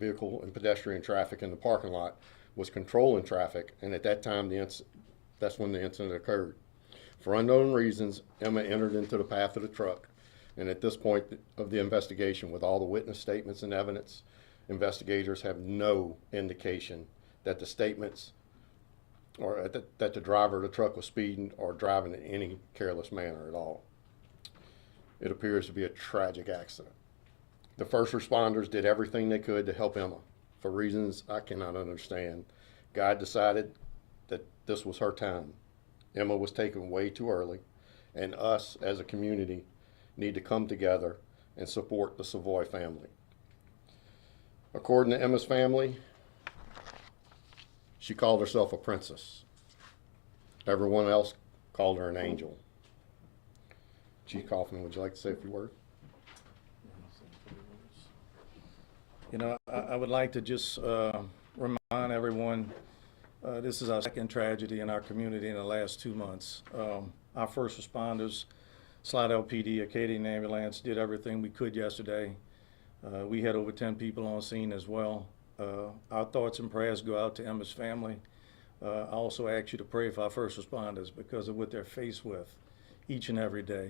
vehicle and pedestrian traffic in the parking lot, was controlling traffic, and at that time, that's when the incident occurred. For unknown reasons, Emma entered into the path of the truck, and at this point of the investigation, with all the witness statements and evidence, investigators have no indication that the statements or that the driver of the truck was speeding or driving in any careless manner at all. It appears to be a tragic accident. The first responders did everything they could to help Emma. For reasons I cannot understand, God decided that this was her time. Emma was taken way too early, and us as a community need to come together and support the Savoy family. According to Emma's family, she called herself a princess. Everyone else called her an angel. Chief Kaufman, would you like to say a few words? You know, I would like to just remind everyone, this is our second tragedy in our community in the last 2 months. Our first responders, Slidell PD, Acadian Ambulance, did everything we could yesterday. We had over 10 people on scene as well. Our thoughts and prayers go out to Emma's family. I also ask you to pray for our first responders because of what they're faced with each and every day.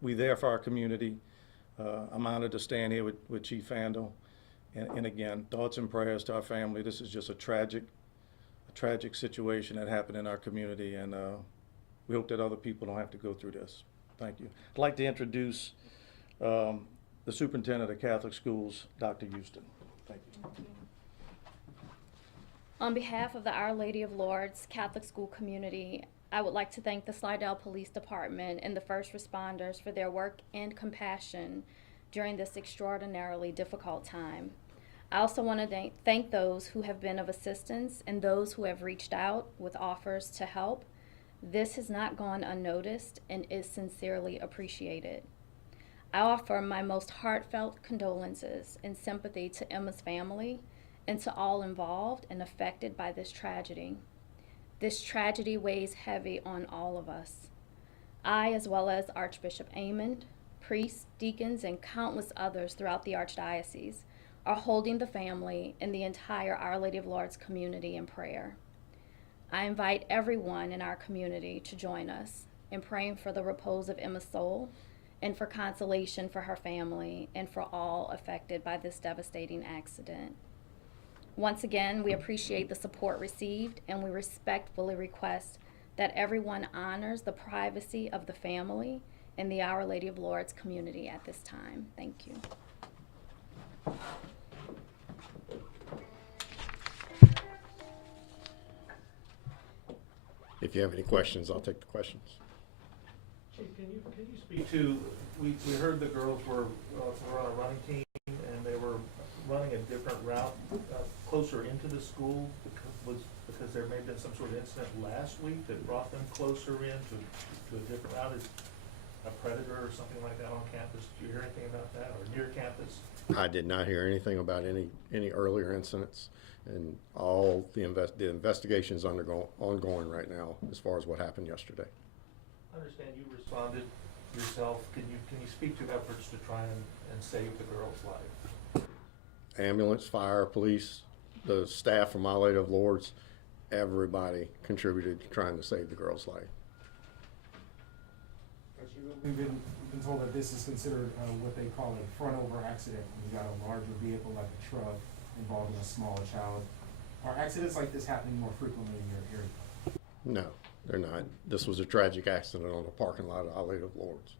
We're there for our community. I'm honored to stand here with Chief Fandle. And again, thoughts and prayers to our family. This is just a tragic situation that happened in our community, and we hope that other people don't have to go through this. Thank you. I'd like to introduce the Superintendent of Catholic Schools, Dr. Houston. Thank you. On behalf of the Our Lady of Lourdes Catholic School community, I would like to thank the Slidell Police Department and the first responders for their work and compassion during this extraordinarily difficult time. I also want to thank those who have been of assistance and those who have reached out with offers to help. This has not gone unnoticed and is sincerely appreciated. I offer my most heartfelt condolences and sympathy to Emma's family and to all involved and affected by this tragedy. This tragedy weighs heavy on all of us. I, as well as Archbishop Amond, priests, deacons, and countless others throughout the Archdiocese, are holding the family and the entire Our Lady of Lourdes community in prayer. I invite everyone in our community to join us in praying for the repose of Emma's soul and for consolation for her family and for all affected by this devastating accident. Once again, we appreciate the support received, and we respectfully request that everyone honors the privacy of the family and the Our Lady of Lourdes community at this time. Thank you. If you have any questions, I'll take the questions. Chief, can you speak to, we heard the girls were on a running team and they were running a different route closer into the school because there may have been some sort of incident last week that brought them closer in to a different route. Is a predator or something like that on campus? Did you hear anything about that, or near campus? I did not hear anything about any earlier incidents, and all the investigation is ongoing right now as far as what happened yesterday. I understand you responded yourself. Can you speak to efforts to try and save the girl's life? Ambulance, fire, police, the staff from Our Lady of Lourdes, everybody contributed to trying to save the girl's life. We've been told that this is considered what they call a front-over accident when you got a larger vehicle like a truck involving a smaller child. Are accidents like this happening more frequently in your area? No, they're not. This was a tragic accident on the parking lot of Our Lady of Lourdes.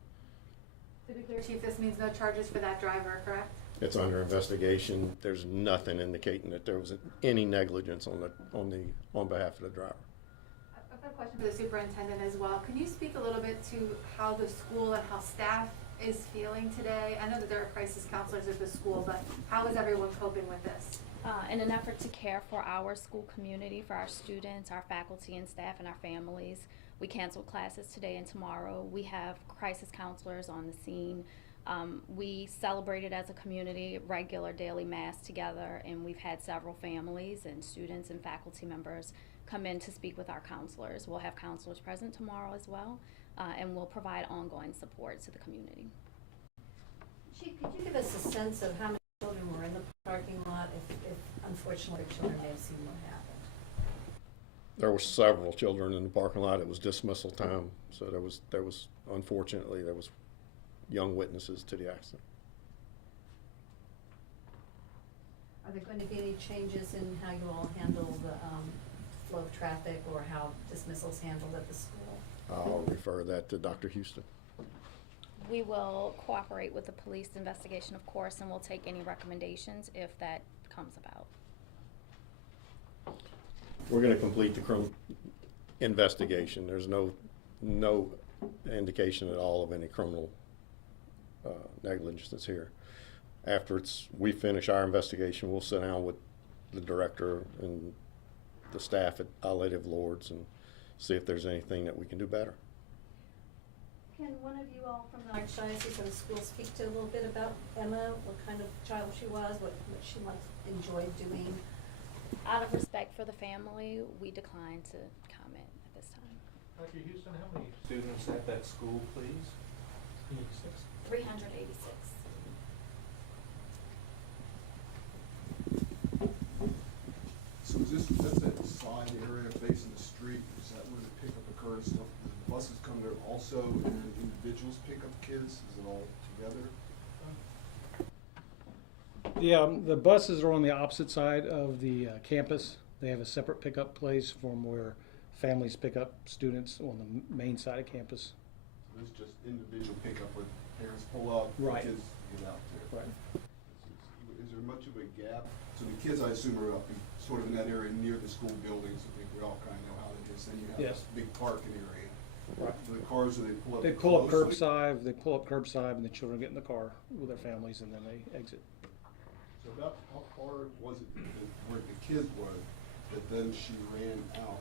To be clear, Chief, this means no charges for that driver, correct? It's under investigation. There's nothing indicating that there was any negligence on behalf of the driver. I've got a question for the superintendent as well. Can you speak a little bit to how the school and how staff is feeling today? I know that there are crisis counselors at the school, but how is everyone coping with this? In an effort to care for our school community, for our students, our faculty and staff, and our families, we canceled classes today and tomorrow. We have crisis counselors on the scene. We celebrated as a community regular daily mass together, and we've had several families and students and faculty members come in to speak with our counselors. We'll have counselors present tomorrow as well, and we'll provide ongoing support to the community. Chief, could you give us a sense of how many children were in the parking lot, if unfortunately children may have seen what happened. There were several children in the parking lot. It was dismissal time, so there was unfortunately there was young witnesses to the accident. Are there going to be any changes in how you all handle the flow of traffic or how dismissals handled at the school? I'll refer that to Dr. Houston. We will cooperate with the police investigation, of course, and we'll take any recommendations if that comes about. We're going to complete the criminal investigation. There's no indication at all of any criminal negligence here. After we finish our investigation, we'll sit down with the director and the staff at Our Lady of Lourdes and see if there's anything that we can do better. Can one of you all from the Archdiocese or the school speak to a little bit about Emma, what kind of child she was, what she might enjoy doing? Out of respect for the family, we decline to comment at this time. Dr. Houston, how many students at that school, please? 386. So that's that side area facing the street, is that where the pickup occurs? So the buses come there also, and then individuals pick up kids, is it all together? Yeah, the buses are on the opposite side of the campus. They have a separate pickup place from where families pick up students on the main side of campus. So it's just individual pickup where parents pull up, Right. kids get out there. Right. Is there much of a gap? So the kids, I assume, are up in, sort of in that area near the school buildings. I think we all kind of know how it is. Then you have Yes. this big parking area. Right. So the cars, do they pull up? They pull up closely? curbside, and the children get in the car with their families, and then they exit. So about how far was it where the kids were that then she ran out?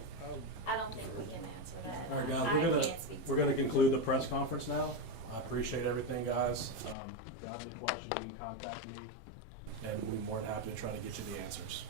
I don't think we can answer that. All right, guys, I can't speak to we're gonna that. conclude the press conference now. I appreciate everything, guys. If you have any questions, you can contact me, and we're more than happy to try to get you the answers.